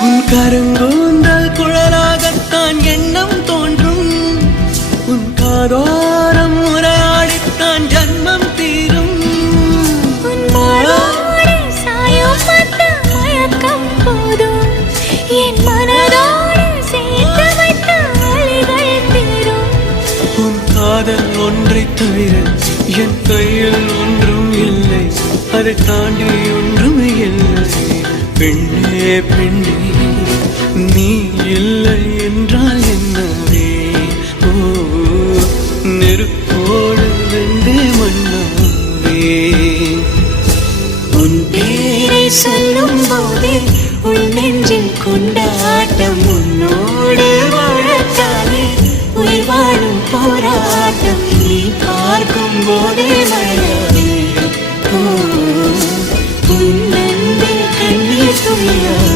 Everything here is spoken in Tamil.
உன் கருங்கூந்தல் குழலாகத்தான் எண்ணம் தோன்றும். உன் காதோரம் உரையாடித்தான் ஜன்மம் தீரும். என் மனதோடு சேர்த்து வைத்த வழிகள் தீரும். உன் காதல் ஒன்றை தவிர என் கையில் ஒன்றும் இல்லை. அதை தாண்டி ஒன்றும் இல்லை. பெண்ணே பெண்ணே. நீ இல்லை என்றால் என்னவே? ஓ நெருப்போடு வெந்து மண்ணாவே? உன் பேரை சொல்லும் போதே உன் நெஞ்சில் கொண்டாட்டம் உன்னோடு வாழத்தாலே உயிர் வாழும் போராட்டம் நீ பார்க்கும் போதே